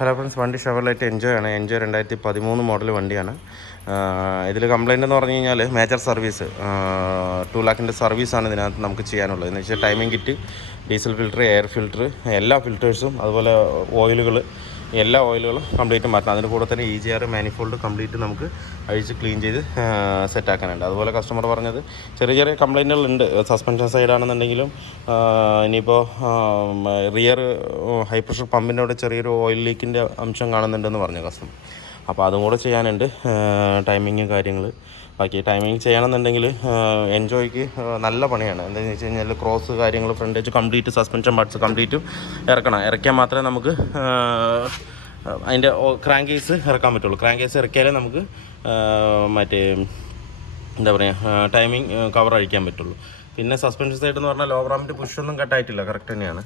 Hello friends, വണ്ടി Chevrolet enjoy ആണ്. Enjoy 2013 model വണ്ടിയാണ്. ഇതിൽ കംപ്ലയിൻ്റ് എന്ന് പറഞ്ഞു കഴിഞ്ഞാൽ മേജർ സർവീസ് 2 ലാഖിൻ്റെ സർവീസാണ് ഇതിനകത്ത് നമുക്ക് ചെയ്യാനുള്ളത്. എന്ന് വെച്ചാൽ timing kit, diesel filter, air filter, എല്ലാ ഫിൽറ്റേഴ്സും, അതുപോലെ ഓയിലുകൾ, എല്ലാ ഓയിലുകളും കംപ്ലീറ്റ് മാറ്റണം. അതിന് കൂടെ തന്നെ EGR മാനിഫോൾഡ് കംപ്ലീറ്റ് നമുക്ക് അഴിച്ച് ക്ലീൻ ചെയ്ത് സെറ്റാക്കാനുണ്ട്. അതുപോലെ കസ്റ്റമർ പറഞ്ഞത് ചെറിയ ചെറിയ കംപ്ലയിൻറ്റുകളുണ്ട്. സസ്പെൻഷൻ സൈഡാണെന്നുണ്ടെങ്കിലും ഇനിയിപ്പോൾ റിയർ ഹൈ പ്രഷർ പമ്പിൻ്റെ അവിടെ ചെറിയൊരു ഓയിൽ ലീക്കിൻ്റെ അംശം കാണുന്നുണ്ടെന്ന് പറഞ്ഞു കസ്റ്റമർ. അപ്പോൾ അതും കൂടെ ചെയ്യാനുണ്ട്. ടൈമിങ് കാര്യങ്ങൾ ബാക്കി ടൈമിങ് ചെയ്യണമെന്നുണ്ടെങ്കിൽ എൻജോയ്ക്ക് നല്ല പണിയാണ്. എന്താണെന്ന് വെച്ച് കഴിഞ്ഞാൽ ക്രോസ് കാര്യങ്ങൾ, ഫ്രണ്ടേജ് കംപ്ലീറ്റ്, സസ്പെൻഷൻ പാർട്സ് കംപ്ലീറ്റും ഇറക്കിയാൽ മാത്രമേ നമുക്ക് അതിൻ്റെ ക്രാങ്ക് കേസ് ഇറക്കാൻ പറ്റുള്ളൂ. ക്രാങ്ക് കേസ് ഇറക്കിയാലേ നമുക്ക് മറ്റേ എന്താ പറയുക ടൈമിംഗ് കവർ അഴിക്കാൻ പറ്റുള്ളൂ. പിന്നെ സസ്പെൻഷൻ സൈഡ് എന്ന് പറഞ്ഞാൽ ലോവർ ആമിൻ്റെ പുഷൊന്നും കട്ടായിട്ടില്ല, കറക്റ്റ് തന്നെയാണ്.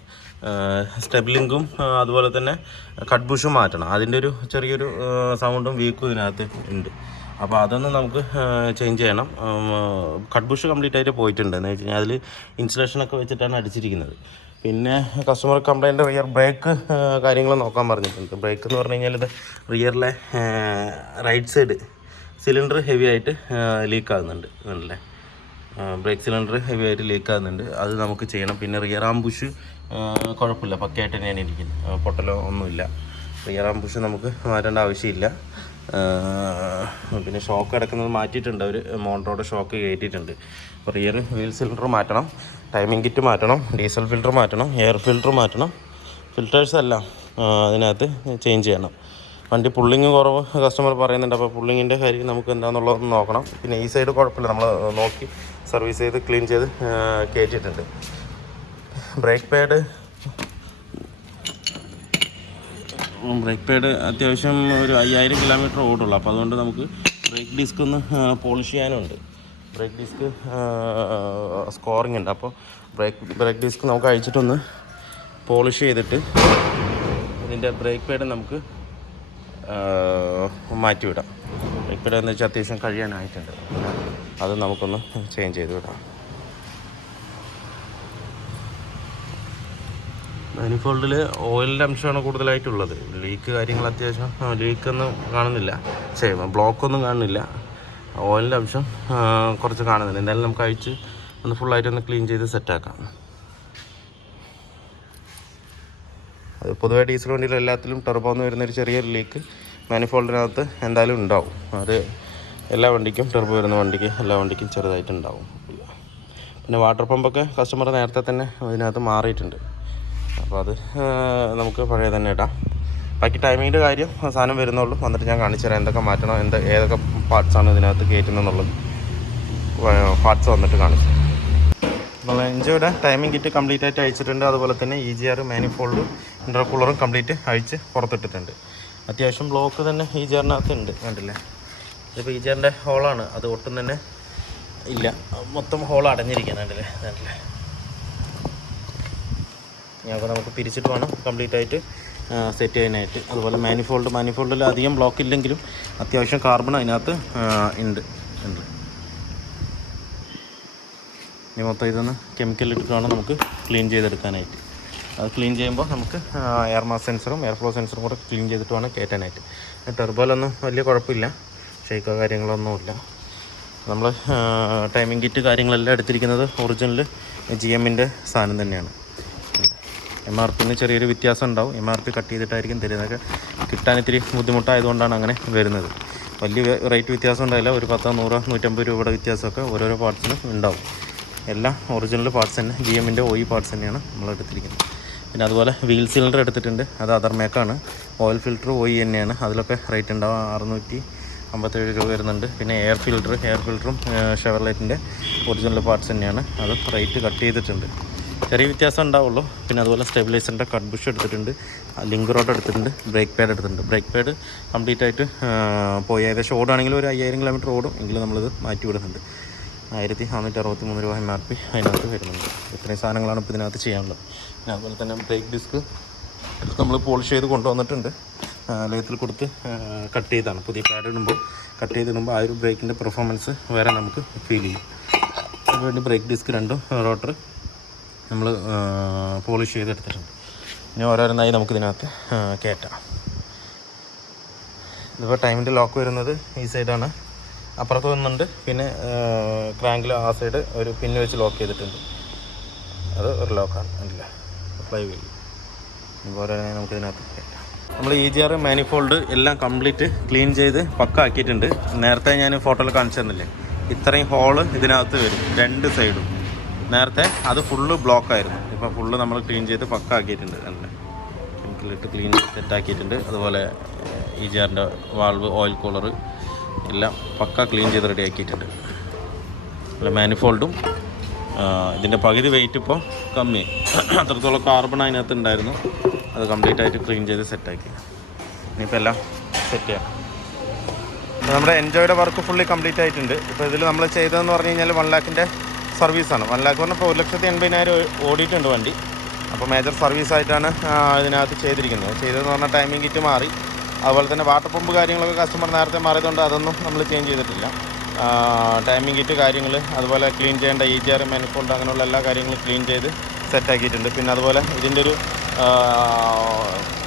സ്റ്റെബിലിങ്കും അതുപോലെ തന്നെ കട്ട് ബുഷും മാറ്റണം. അതിൻ്റെ ഒരു ചെറിയൊരു സൗണ്ടും വീക്കും ഇതിനകത്ത് ഉണ്ട്. അപ്പോൾ അതൊന്ന് നമുക്ക് ചേഞ്ച് ചെയ്യണം. കട്ട് ബുഷ് കംപ്ലീറ്റ് ആയിട്ട് പോയിട്ടുണ്ട്. എന്ന് വെച്ച് കഴിഞ്ഞാൽ അതിൽ ഇൻസുലേഷനൊക്കെ വെച്ചിട്ടാണ് അടിച്ചിരിക്കുന്നത്. പിന്നെ കസ്റ്റമർ കംപ്ലയിൻ്റ് റിയർ ബ്രേക്ക് കാര്യങ്ങൾ നോക്കാൻ പറഞ്ഞിട്ടുണ്ട്. ബ്രേക്ക് എന്ന് പറഞ്ഞു കഴിഞ്ഞാൽ ഇത് റിയറിലെ റൈറ്റ് സൈഡ് സിലിണ്ടർ ഹെവി ആയിട്ട് ലീക്ക് ആകുന്നുണ്ട്. അല്ലേ, ബ്രേക്ക് സിലിണ്ടർ ഹെവി ആയിട്ട് ലീക്ക് ആകുന്നുണ്ട്. അത് നമുക്ക് ചെയ്യണം. പിന്നെ റിയർ ആം ബുഷ് കുഴപ്പമില്ല, പക്കയായിട്ട് തന്നെയാണ് ഇരിക്കുന്നത്, പൊട്ടലോ ഒന്നുമില്ല. റിയർ ആം ബുഷ് നമുക്ക് മാറ്റേണ്ട ആവശ്യമില്ല. പിന്നെ ഷോക്ക് അടക്കുന്നത് മാറ്റിയിട്ടുണ്ട് അവർ, മോട്ടോറുടെ ഷോക്ക് കയറ്റിയിട്ടുണ്ട്. അപ്പോൾ റിയർ വീൽ സിലിണ്ടർ മാറ്റണം, ടൈമിംഗ് കിറ്റ് മാറ്റണം, ഡീസൽ ഫിൽറ്റർ മാറ്റണം, എയർ ഫിൽറ്റർ മാറ്റണം, ഫിൽറ്റേഴ്സ് എല്ലാം അതിനകത്ത് ചേഞ്ച് ചെയ്യണം. വണ്ടി പുള്ളിങ് കുറവ് കസ്റ്റമർ പറയുന്നുണ്ട്. അപ്പോൾ പുള്ളിങ്ങിൻ്റെ കാര്യം നമുക്ക് എന്താണെന്നുള്ളതൊന്ന് നോക്കണം. പിന്നെ ഈ സൈഡ് കുഴപ്പമില്ല, നമ്മൾ നോക്കി സർവീസ് ചെയ്ത് ക്ലീൻ ചെയ്ത് കയറ്റിയിട്ടുണ്ട്. ബ്രേക്ക് പാഡ് അത്യാവശ്യം ഒരു 5000 കിലോമീറ്റർ ഓടുള്ളൂ. അപ്പോൾ അതുകൊണ്ട് നമുക്ക് ബ്രേക്ക് ഡിസ്ക് ഒന്ന് പോളിഷ് ചെയ്യാനുണ്ട്. ബ്രേക്ക് ഡിസ്ക് സ്കോറിങ് ഉണ്ട്. അപ്പോൾ ബ്രേക്ക് ഡിസ്ക് നമുക്ക് അഴിച്ചിട്ടൊന്ന് പോളിഷ് ചെയ്തിട്ട് ഇതിൻ്റെ ബ്രേക്ക് പാഡ് നമുക്ക് മാറ്റിവിടാം. ബ്രേക്ക് പാഡ് എന്ന് വെച്ചാൽ അത്യാവശ്യം കഴിയാനായിട്ടുണ്ട്. അത് നമുക്കൊന്ന് ചേഞ്ച് ചെയ്ത് വിടാം. മാനിഫോൾഡിൽ ഓയിലിൻ്റെ അംശമാണ് കൂടുതലായിട്ടുള്ളത്. ലീക്ക് കാര്യങ്ങൾ അത്യാവശ്യം ലീക്കൊന്നും കാണുന്നില്ല, ബ്ലോക്കൊന്നും കാണുന്നില്ല. ഓയിലിൻ്റെ അംശം കുറച്ച് കാണുന്നില്ല. എന്തായാലും നമുക്ക് അഴിച്ച് ഒന്ന് ഫുള്ളായിട്ടൊന്ന് ക്ലീൻ ചെയ്ത് സെറ്റാക്കാം. അത് പൊതുവെ ഡീസൽ വണ്ടിയിൽ എല്ലാത്തിലും ടെർബോന്ന് വരുന്നൊരു ചെറിയൊരു ലീക്ക് മാനിഫോൾഡിനകത്ത് എന്തായാലും ഉണ്ടാവും. അത് എല്ലാ വണ്ടിക്കും, ടെർബോ വരുന്ന വണ്ടിക്ക് എല്ലാ വണ്ടിക്കും ചെറുതായിട്ടുണ്ടാവും. പിന്നെ വാട്ടർ പമ്പൊക്കെ കസ്റ്റമർ നേരത്തെ തന്നെ അതിനകത്ത് മാറിയിട്ടുണ്ട്. അപ്പോൾ അത് നമുക്ക് പഴയ തന്നെ ഇടാം. ബാക്കി ടൈമിങ്ങിൻ്റെ കാര്യം സാധനം വരുന്നുള്ളൂ, വന്നിട്ട് ഞാൻ കാണിച്ചു തരാം എന്തൊക്കെ മാറ്റണം, ഏതൊക്കെ പാർട്സാണ് ഇതിനകത്ത് കയറ്റുന്നതെന്നുള്ളത് പാർട്സ് വന്നിട്ട് കാണിച്ചു. നമ്മൾ എൻജോയുടെ ടൈമിംഗ് കിറ്റ് കംപ്ലീറ്റ് ആയിട്ട് അഴിച്ചിട്ടുണ്ട്. അതുപോലെ തന്നെ EGR മാനിഫോൾഡും ഇൻ്റർകൂളറും കംപ്ലീറ്റ് അഴിച്ച് പുറത്തിട്ടിട്ടുണ്ട്. അത്യാവശ്യം ബ്ലോക്ക് തന്നെ EGRനകത്ത് ഉണ്ട്, കണ്ടില്ലേ. ഇതിപ്പോൾ EGRൻ്റെ ഹോളാണ്, അത് ഒട്ടും തന്നെ ഇല്ല, മൊത്തം ഹോൾ അടഞ്ഞിരിക്കുകയാണ്, കണ്ടില്ലേ. ഞങ്ങൾക്ക് നമുക്ക് പിരിച്ചിട്ട് വേണം കംപ്ലീറ്റ് ആയിട്ട് സെറ്റ് ചെയ്യാനായിട്ട്. അതുപോലെ മാനിഫോൾഡിൽ അധികം ബ്ലോക്ക് ഇല്ലെങ്കിലും അത്യാവശ്യം കാർബൺ അതിനകത്ത് ഉണ്ട്. ഇനി മൊത്തം ഇതൊന്ന് കെമിക്കൽ ഇട്ടിട്ട് വേണം നമുക്ക് ക്ലീൻ ചെയ്തെടുക്കാനായിട്ട്. അത് ക്ലീൻ ചെയ്യുമ്പോൾ നമുക്ക് എയർ മാസ് സെൻസറും എയർ ഫ്ലോ സെൻസറും കൂടെ ക്ലീൻ ചെയ്തിട്ട് വേണം കയറ്റാനായിട്ട്. ടെർബോയിലൊന്നും വലിയ കുഴപ്പമില്ല, ഷെയ്ക്കോ കാര്യങ്ങളൊന്നുമില്ല. നമ്മൾ ടൈമിംഗ് കിറ്റ് കാര്യങ്ങളെല്ലാം എടുത്തിരിക്കുന്നത് ഒറിജിനൽ GMൻ്റെ സാധനം തന്നെയാണ്. MRPന് ചെറിയൊരു വ്യത്യാസം ഉണ്ടാവും. MRP കട്ട് ചെയ്തിട്ടായിരിക്കും തരുന്നത്. കിട്ടാൻ ഇത്തിരി ബുദ്ധിമുട്ടായതുകൊണ്ടാണ് അങ്ങനെ വരുന്നത്. വലിയ റേറ്റ് വ്യത്യാസം ഉണ്ടായില്ല, ഒരു 10, 100, 150 രൂപയുടെ വ്യത്യാസമൊക്കെ ഓരോരോ പാർട്സിനും ഉണ്ടാവും. എല്ലാം ഒറിജിനൽ പാർട്സ് തന്നെ, GMൻ്റെ OE പാർട്സ് തന്നെയാണ് നമ്മൾ എടുത്തിരിക്കുന്നത്. പിന്നെ അതുപോലെ വീൽ സിലിണ്ടർ എടുത്തിട്ടുണ്ട്, അത് അതർ മേക്കാണ്. ഓയിൽ ഫിൽറ്റർ OE തന്നെയാണ്, അതിലൊക്കെ റേറ്റ് ഉണ്ടാവും, 657 രൂപ വരുന്നുണ്ട്. പിന്നെ എയർ ഫിൽറ്ററും ഷെവർലെറ്റിൻ്റെ ഒറിജിനൽ പാർട്സ് തന്നെയാണ്, അത് റേറ്റ് കട്ട് ചെയ്തിട്ടുണ്ട്, ചെറിയ വ്യത്യാസം ഉണ്ടാവുള്ളൂ. പിന്നെ അതുപോലെ സ്റ്റെബിലൈസറിൻ്റെ കട്ട് ബുഷ് എടുത്തിട്ടുണ്ട്, ലിങ്ക് റോഡ് എടുത്തിട്ടുണ്ട്, ബ്രേക്ക് പാഡ് എടുത്തിട്ടുണ്ട്. ബ്രേക്ക് പാഡ് കംപ്ലീറ്റ് ആയിട്ട് പോയി, ഏകദേശം ഓടാണെങ്കിൽ ഒരു 5000 കിലോമീറ്റർ ഓടും, എങ്കിലും നമ്മളിത് മാറ്റി വിടുന്നുണ്ട്. 1463 രൂപ MRP അതിനകത്ത് വരുന്നുണ്ട്. ഇത്രയും സാധനങ്ങളാണ് ഇപ്പോൾ ഇതിനകത്ത് ചെയ്യാനുള്ളത്. പിന്നെ അതുപോലെ തന്നെ ബ്രേക്ക് ഡിസ്ക് നമ്മൾ പോളിഷ് ചെയ്ത് കൊണ്ടുവന്നിട്ടുണ്ട്, ലേത്തിൽ കൊടുത്ത് കട്ട് ചെയ്താണ്. പുതിയ പാഡ് ഇടുമ്പോൾ ആ ഒരു ബ്രേക്കിൻ്റെ പെർഫോമൻസ് വേറെ നമുക്ക് ഫീൽ ചെയ്യും. അതുവേണ്ടി ബ്രേക്ക് ഡിസ്ക് രണ്ടും റോട്ടർ നമ്മൾ പോളിഷ് ചെയ്തെടുത്തിട്ടുണ്ട്. ഇനി ഓരോരോന്നായി നമുക്കിതിനകത്ത് കയറ്റാം. ഇതിപ്പോൾ ടൈമിൻ്റെ ലോക്ക് വരുന്നത് ഈ സൈഡാണ്. അപ്പുറത്ത് വന്നുണ്ട്. പിന്നെ ക്രാങ്കിൽ ആ സൈഡ് ഒരു പിന്ന് വെച്ച് ലോക്ക് ചെയ്തിട്ടുണ്ട്. അത് ഒരു ലോക്കാണ്. അല്ല ഫ്ലൈ വീൽ അതുപോലെ നമുക്കിതിനകത്ത് നമ്മൾ EGR മാനിഫോൾഡ് എല്ലാം കംപ്ലീറ്റ് ക്ലീൻ ചെയ്ത് പക്ക ആക്കിയിട്ടുണ്ട്. നേരത്തെ ഞാൻ ഫോട്ടോയിൽ കാണിച്ചു തന്നില്ലേ, ഇത്രയും ഹോള് ഇതിനകത്ത് വരും 2 സൈഡും. നേരത്തെ അത് ഫുള്ള് ബ്ലോക്കായിരുന്നു. ഇപ്പോൾ ഫുള്ള് നമ്മൾ ക്ലീൻ ചെയ്ത് പക്ക ആക്കിയിട്ടുണ്ട്. നല്ല കെമിക്കലിട്ട് ക്ലീൻ സെറ്റാക്കിയിട്ടുണ്ട്. അതുപോലെ EGRൻ്റെ വാൾവ്, ഓയിൽ കൂളർ എല്ലാം പക്ക ക്ലീൻ ചെയ്ത് റെഡി ആക്കിയിട്ടുണ്ട്. അല്ല മാനിഫോൾഡും ഇതിൻ്റെ പകുതി വെയിറ്റ് ഇപ്പോൾ കമ്മി, അത്രത്തോളം കാർബൺ അതിനകത്ത് ഉണ്ടായിരുന്നു. അത് കംപ്ലീറ്റ് ആയിട്ട് ക്ലീൻ ചെയ്ത് സെറ്റാക്കി. ഇനിയിപ്പോൾ എല്ലാം സെറ്റ് ചെയ്യാം. നമ്മുടെ എൻജോയുടെ വർക്ക് ഫുള്ളി കംപ്ലീറ്റ് ആയിട്ടുണ്ട്. ഇപ്പോൾ ഇതിൽ നമ്മൾ ചെയ്തതെന്ന് പറഞ്ഞു കഴിഞ്ഞാൽ 1 ലാഖിൻ്റെ സർവീസാണ്. 1 ലാഖ് പറഞ്ഞപ്പോൾ 1,80,000 ഓടിയിട്ടുണ്ട് വണ്ടി. അപ്പോൾ മേജർ സർവീസായിട്ടാണ് ഇതിനകത്ത് ചെയ്തിരിക്കുന്നത്. ചെയ്തതെന്ന് പറഞ്ഞാൽ ടൈമിംഗ് കിറ്റ് മാറി. അതുപോലെ തന്നെ വാട്ടർ പമ്പ് കാര്യങ്ങളൊക്കെ കസ്റ്റമർ നേരത്തെ മാറിയതുകൊണ്ട് അതൊന്നും നമ്മൾ ചേഞ്ച് ചെയ്തിട്ടില്ല. ടൈമിംഗ് കിറ്റ് കാര്യങ്ങൾ, അതുപോലെ ക്ലീൻ ചെയ്യേണ്ട EGR മാനിഫോൾഡ് അങ്ങനെയുള്ള എല്ലാ കാര്യങ്ങളും ക്ലീൻ ചെയ്ത് സെറ്റാക്കിയിട്ടുണ്ട്. പിന്നെ അതുപോലെ ഇതിൻ്റെ ഒരു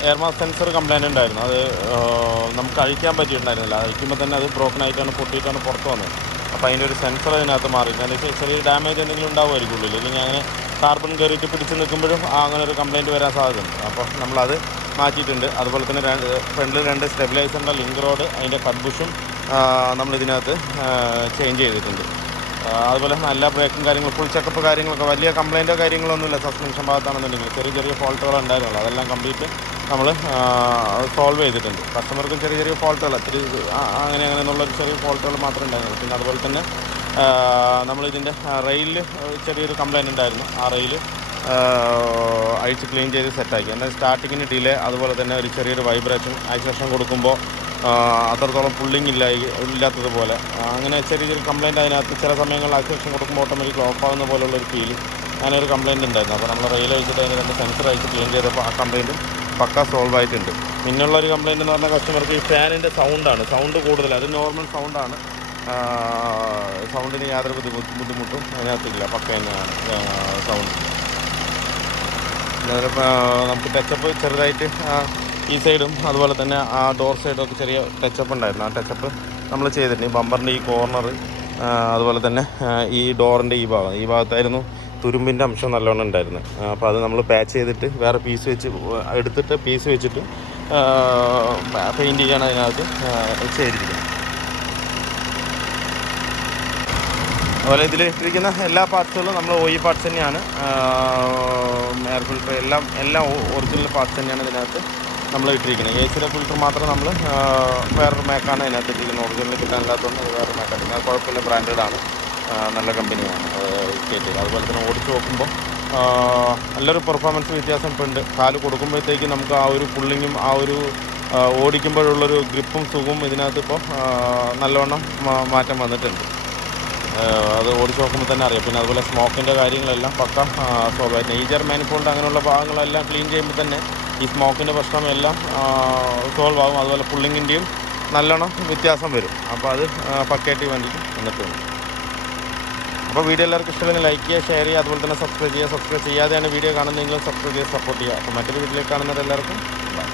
എയർ മാസ് സെൻസർ കംപ്ലൈൻറ്റ് ഉണ്ടായിരുന്നു. അത് നമുക്ക് അഴിക്കാൻ പറ്റിയിട്ടുണ്ടായിരുന്നില്ല. അഴിക്കുമ്പോൾ തന്നെ അത് ബ്രോക്കൺ ആയിട്ടാണ്, പൊട്ടിയിട്ടാണ് പുറത്ത് വന്നത്. അപ്പോൾ അതിൻ്റെ ഒരു സെൻസർ അതിനകത്ത് മാറിയിട്ടുണ്ട്. എന്ന് വെച്ചാൽ ചെറിയ ഡാമേജ് എന്തെങ്കിലും ഉണ്ടാവുമായിരിക്കും ഉള്ളിൽ. ഇല്ലെങ്കിൽ അങ്ങനെ കാർബൺ കയറിയിട്ട് പിടിച്ച് നിൽക്കുമ്പോഴും അങ്ങനെ ഒരു കംപ്ലയിൻറ്റ് വരാൻ സാധ്യതയുണ്ട്. അപ്പോൾ നമ്മളത് മാറ്റിയിട്ടുണ്ട്. അതുപോലെ തന്നെ ഫ്രണ്ടിൽ 2 സ്റ്റെബിലൈസറിൻ്റെ ലിങ്ക് റോഡ്, അതിൻ്റെ കട്ബുഷും നമ്മളിതിനകത്ത് ചേഞ്ച് ചെയ്തിട്ടുണ്ട്. അതുപോലെ നല്ല ബ്രേക്കും കാര്യങ്ങളും ഫുൾ ചെക്കപ്പ് കാര്യങ്ങളൊക്കെ, വലിയ കംപ്ലയിൻറ്റോ കാര്യങ്ങളൊന്നുമില്ല. സസ്പെൻഷൻ ഭാഗത്താണെന്നുണ്ടെങ്കിൽ ചെറിയ ഫോൾട്ടുകൾ ഉണ്ടായിരുന്നുള്ളൂ. അതെല്ലാം കംപ്ലീറ്റ് നമ്മൾ സോൾവ് ചെയ്തിട്ടുണ്ട്. കസ്റ്റമർക്കും ചെറിയ ഫോൾട്ടുകൾ, ഇത്തിരി അങ്ങനെ എന്നുള്ളൊരു ചെറിയ ഫോൾട്ടുകൾ മാത്രമേ ഉണ്ടായിരുന്നുള്ളൂ. പിന്നെ അതുപോലെ തന്നെ നമ്മളിതിൻ്റെ റെയിലിൽ ചെറിയൊരു കംപ്ലയിൻ്റ് ഉണ്ടായിരുന്നു. ആ റെയിൽ അഴിച്ച് ക്ലീൻ ചെയ്ത് സെറ്റാക്കി. എന്നാൽ സ്റ്റാർട്ടിങ്ങിന് ഡിലേ, അതുപോലെ തന്നെ ഒരു ചെറിയൊരു വൈബ്രേഷൻ, ആക്സേഷൻ കൊടുക്കുമ്പോൾ അത്രത്തോളം പുള്ളിങ് ഇല്ലാത്തതുപോലെ അങ്ങനെ ചെറിയൊരു കംപ്ലയിൻറ്റ് അതിനകത്ത് ചില സമയങ്ങളിൽ ആക്സേഷൻ കൊടുക്കുമ്പോൾ ഓട്ടോമാറ്റിക് ഓഫ് ആകുന്ന പോലുള്ളൊരു ഫീൽ, അങ്ങനെ ഒരു കംപ്ലയിൻറ്റ് ഉണ്ടായിരുന്നു. അപ്പോൾ നമ്മൾ റെയിൽ അഴിച്ചിട്ട് അതിന് 2 സെൻസർ അഴിച്ച് ക്ലീൻ ചെയ്തപ്പോൾ ആ കംപ്ലയിൻറ്റും പക്ക സോൾവ് ആയിട്ടുണ്ട്. പിന്നുള്ളൊരു കംപ്ലയിൻ്റ് എന്ന് പറഞ്ഞാൽ കസ്റ്റമർക്ക് ഈ ഫാനിൻ്റെ സൗണ്ട് കൂടുതൽ, അത് നോർമൽ സൗണ്ടാണ്. സൗണ്ടിന് യാതൊരു ബുദ്ധിമുട്ടും അതിനകത്തില്ല, പക്ക തന്നെയാണ് സൗണ്ട്. നമുക്ക് ടച്ചപ്പ് ചെറുതായിട്ട് ഈ സൈഡും അതുപോലെ തന്നെ ആ ഡോർ സൈഡൊക്കെ ചെറിയ ടച്ചപ്പ് ഉണ്ടായിരുന്നു. ആ ടച്ചപ്പ് നമ്മൾ ചെയ്തിട്ടുണ്ട്. ഈ ബമ്പറിൻ്റെ ഈ കോർണർ, അതുപോലെ തന്നെ ഈ ഡോറിൻ്റെ ഈ ഭാഗത്തായിരുന്നു തുരുമ്പിൻ്റെ അംശം നല്ലോണം ഉണ്ടായിരുന്നു. അപ്പോൾ അത് നമ്മൾ പാച്ച് ചെയ്തിട്ട് വേറെ പീസ് വെച്ചിട്ട് പെയിൻറ്റ് ചെയ്യാണ് അതിനകത്ത് ചെയ്തിരിക്കുന്നത്. അതുപോലെ ഇതിൽ ഇട്ടിരിക്കുന്ന എല്ലാ പാർട്സുകളും നമ്മൾ OE പാർട്സ് തന്നെയാണ്. എയർ ഫിൽറ്റർ എല്ലാം ഒറിജിനൽ പാർട്സ് തന്നെയാണ് ഇതിനകത്ത് നമ്മൾ ഇട്ടിരിക്കുന്നത്. AC ഫിൽറ്റർ മാത്രം നമ്മൾ വേറൊരു മേക്കാണ് അതിനകത്ത് ഇട്ടിരിക്കുന്നത്. ഒറിജിനൽ കിട്ടാനില്ലാത്തതുകൊണ്ട് അത് വേറൊരു മേക്കാണ്. പിന്നെ കുഴപ്പമില്ല, ബ്രാൻഡഡാണ്, നല്ല കമ്പനിയാണ് കേട്ടത്. അതുപോലെ തന്നെ ഓടിച്ച് നോക്കുമ്പോൾ നല്ലൊരു പെർഫോമൻസ് വ്യത്യാസം ഇപ്പോൾ ഉണ്ട്. കാല് കൊടുക്കുമ്പോഴത്തേക്കും നമുക്ക് ആ ഒരു പുള്ളിങ്ങും ആ ഒരു ഓടിക്കുമ്പോഴുള്ളൊരു ഗ്രിപ്പും സുഖവും ഇതിനകത്ത് ഇപ്പോൾ നല്ലവണ്ണം മാറ്റം വന്നിട്ടുണ്ട്. അത് ഓടിച്ച് നോക്കുമ്പോൾ തന്നെ അറിയാം. പിന്നെ അതുപോലെ സ്മോക്കിൻ്റെ കാര്യങ്ങളെല്ലാം പക്ക സ്വാഭാവികം. EGR മാനിഫോൾഡ് അങ്ങനെയുള്ള ഭാഗങ്ങളെല്ലാം ക്ലീൻ ചെയ്യുമ്പോൾ തന്നെ ഈ സ്മോക്കിൻ്റെ പ്രശ്നമെല്ലാം സോൾവ് ആകും. അതുപോലെ പുള്ളിങ്ങിൻ്റെയും നല്ലോണം വ്യത്യാസം വരും. അപ്പോൾ അത് പക്കയായിട്ട് വേണ്ടിയിട്ട് വന്നിട്ടുണ്ട്. അപ്പോൾ വീഡിയോ എല്ലാവർക്കും ഇഷ്ടമെങ്കിൽ ലൈക്ക് ചെയ്യുക, ഷെയർ ചെയ്യുക, അതുപോലെ തന്നെ സബ്സ്ക്രൈബ് ചെയ്യാതെയാണ് വീഡിയോ കാണുന്നതെങ്കിലും സബ്സ്ക്രൈബ് ചെയ്ത് സപ്പോർട്ട് ചെയ്യുക. അപ്പോൾ മറ്റൊരു വീഡിയോയിലേക്ക് കാണുന്നവരെല്ലാവർക്കും ബൈ.